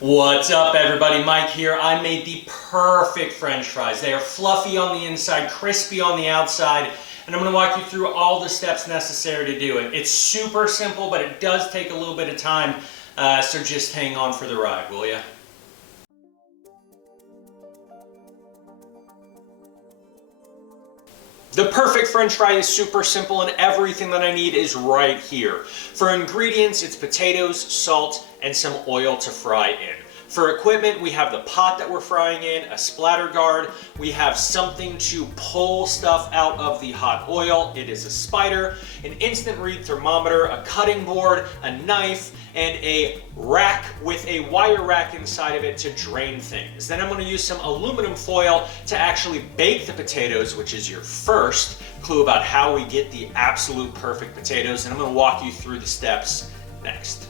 What's up, everybody? Mike here. I made the perfect French fries. They are fluffy on the inside, crispy on the outside, and I'm going to walk you through all the steps necessary to do it. It's super simple, but it does take a little bit of time, so just hang on for the ride, will ya? The perfect French fry is super simple, and everything that I need is right here. For ingredients, it's potatoes, salt, and some oil to fry in. For equipment, we have the pot that we're frying in, a splatter guard, we have something to pull stuff out of the hot oil, it is a spider, an instant read thermometer, a cutting board, a knife, and a rack with a wire rack inside of it to drain things. Then I'm going to use some aluminum foil to actually bake the potatoes, which is your first clue about how we get the absolute perfect potatoes, and I'm going to walk you through the steps next.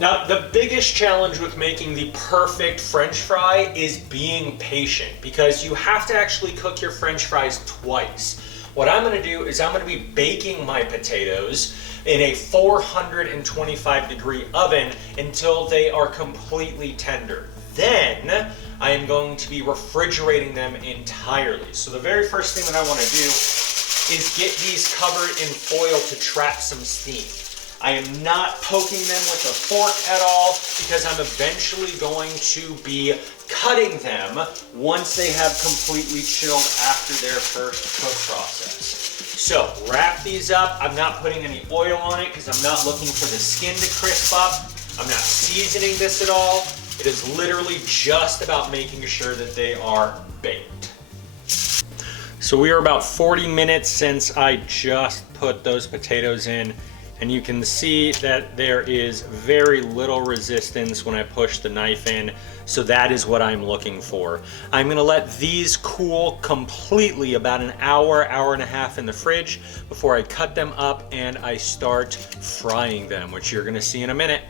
Now, the biggest challenge with making the perfect French fry is being patient, because you have to actually cook your French fries twice. What I'm going to do is I'm going to be baking my potatoes in a 425 degree oven until they are completely tender. Then I am going to be refrigerating them entirely. So the very first thing that I want to do is get these covered in foil to trap some steam. I am not poking them with a fork at all because I'm eventually going to be cutting them once they have completely chilled after their first cook process. So wrap these up. I'm not putting any oil on it because I'm not looking for the skin to crisp up. I'm not seasoning this at all. It is literally just about making sure that they are baked. So we are about 40 minutes since I just put those potatoes in. And you can see that there is very little resistance when I push the knife in. So that is what I'm looking for. I'm gonna let these cool completely about an hour, hour and a half in the fridge before I cut them up and I start frying them, which you're gonna see in a minute.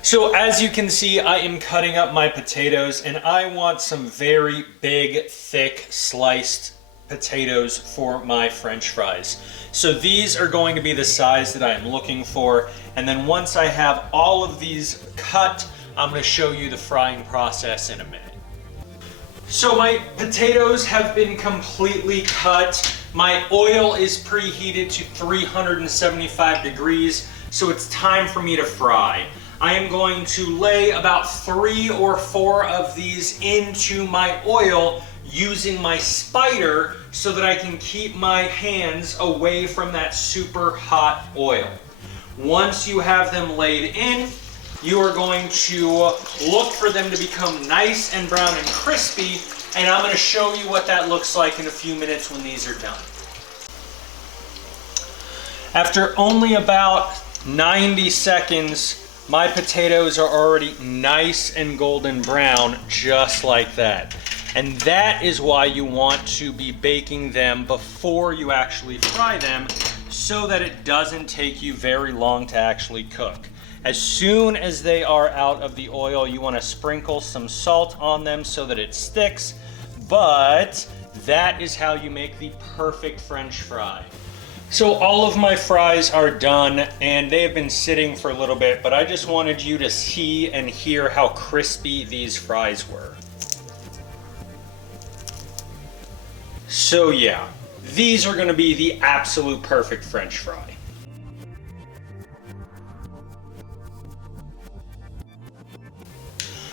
So as you can see, I am cutting up my potatoes, and I want some very big, thick, sliced potatoes for my French fries. So these are going to be the size that I'm looking for, and then once I have all of these cut, I'm going to show you the frying process in a minute. So my potatoes have been completely cut. My oil is preheated to 375 degrees, so it's time for me to fry. I am going to lay about 3 or 4 of these into my oil using my spider so that I can keep my hands away from that super hot oil. Once you have them laid in, you are going to look for them to become nice and brown and crispy, and I'm going to show you what that looks like in a few minutes when these are done. After only about 90 seconds, my potatoes are already nice and golden brown, just like that. And that is why you want to be baking them before you actually fry them, so that it doesn't take you very long to actually cook. As soon as they are out of the oil, you want to sprinkle some salt on them so that it sticks, but that is how you make the perfect French fry. So all of my fries are done, and they have been sitting for a little bit, but I just wanted you to see and hear how crispy these fries were. So yeah, these are going to be the absolute perfect French fry.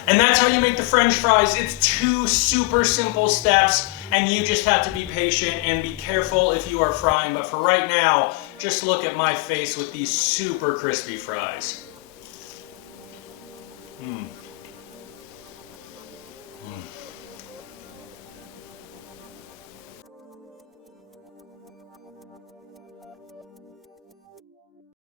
And that's how you make the French fries. It's 2 super simple steps, and you just have to be patient and be careful if you are frying. But for right now, just look at my face with these super crispy fries.